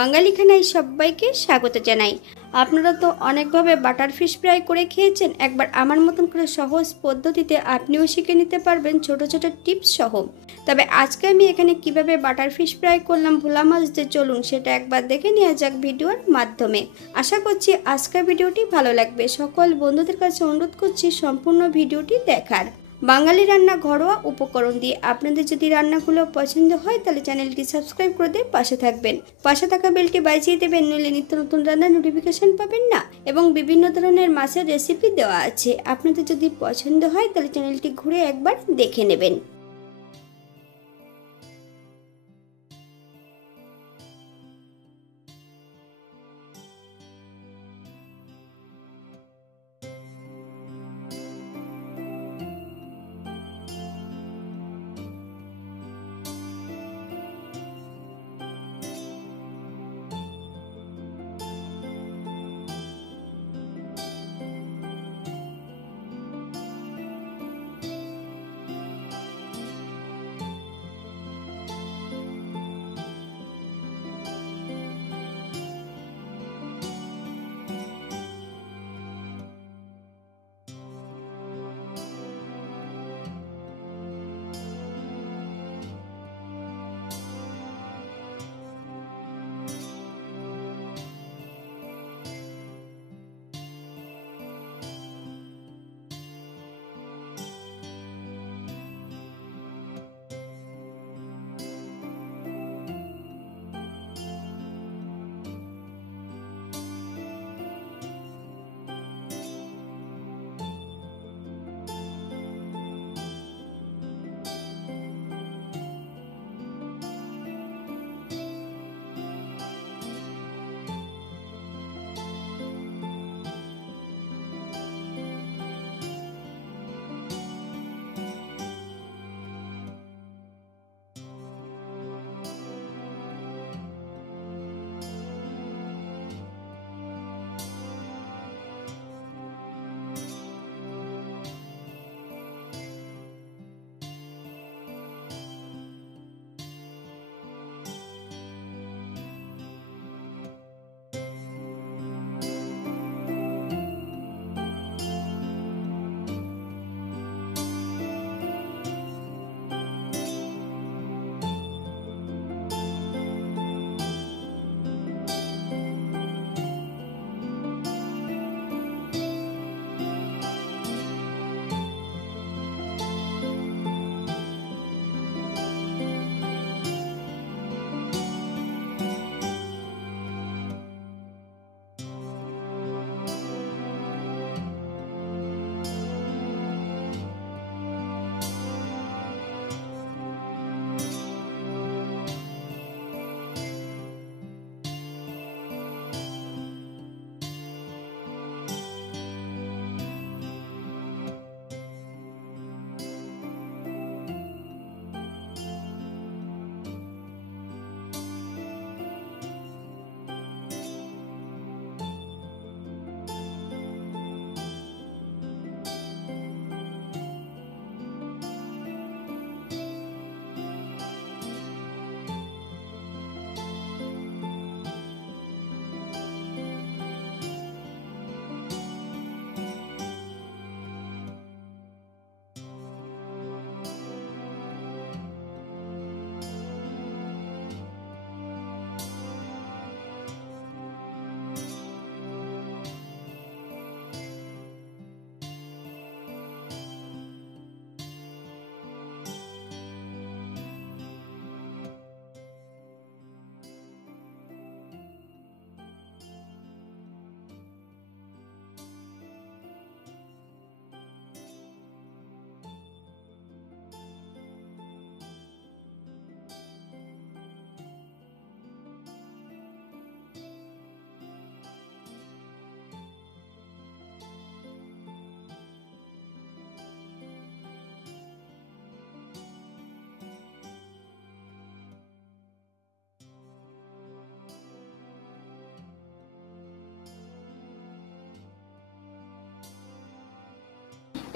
বাঙালি খানায় সবাইকে স্বাগত জানাই। আপনারা তো অনেকভাবে বাটার ফিশ ফ্রাই করে খেয়েছেন। একবার আমার মতন করে সহজ পদ্ধতিতে আপনিও শিখে নিতে পারবেন ছোট ছোট টিপস সহ। তবে আজকে আমি এখানে কিভাবে বাটার ফিশ ফ্রাই করলাম ভোলা মাছ দিয়ে, চলুন সেটা একবার দেখে নেওয়া যাক ভিডিওর মাধ্যমে। আশা করছি আজকের ভিডিওটি ভালো লাগবে। সকল বন্ধুদের কাছে অনুরোধ করছি সম্পূর্ণ ভিডিওটি দেখার। বাঙালি রান্না ঘরোয়া উপকরণ দিয়ে আপনাদের যদি রান্নাগুলো পছন্দ হয় তাহলে চ্যানেলটি সাবস্ক্রাইব করে দিয়ে পাশে থাকবেন। পাশে থাকা বেলটি বাজিয়ে দেবেন, নইলে নিত্য নতুন রান্নার নোটিফিকেশন পাবেন না। এবং বিভিন্ন ধরনের মাছের রেসিপি দেওয়া আছে, আপনাদের যদি পছন্দ হয় তাহলে চ্যানেলটি ঘুরে একবার দেখে নেবেন।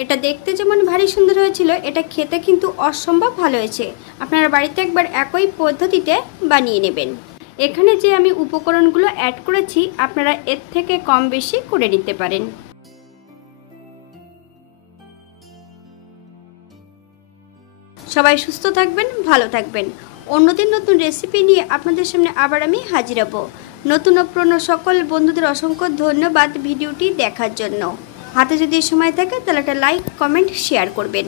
এটা দেখতে যেমন ভারী সুন্দর হয়েছিল, এটা খেতে কিন্তু অসম্ভব ভালো হয়েছে। আপনারা বাড়িতে একবার একই পদ্ধতিতে বানিয়ে নেবেন। এখানে যে আমি উপকরণগুলো অ্যাড করেছি আপনারা এর থেকে কম বেশি করে নিতে পারেন। সবাই সুস্থ থাকবেন, ভালো থাকবেন। অন্যদিন নতুন রেসিপি নিয়ে আপনাদের সামনে আবার আমি হাজির হব। নতুন ও পুরনো সকল বন্ধুদের অসংখ্য ধন্যবাদ ভিডিওটি দেখার জন্য। হাতে যদি সময় থাকে তাহলে একটা লাইক, কমেন্ট, শেয়ার করবেন।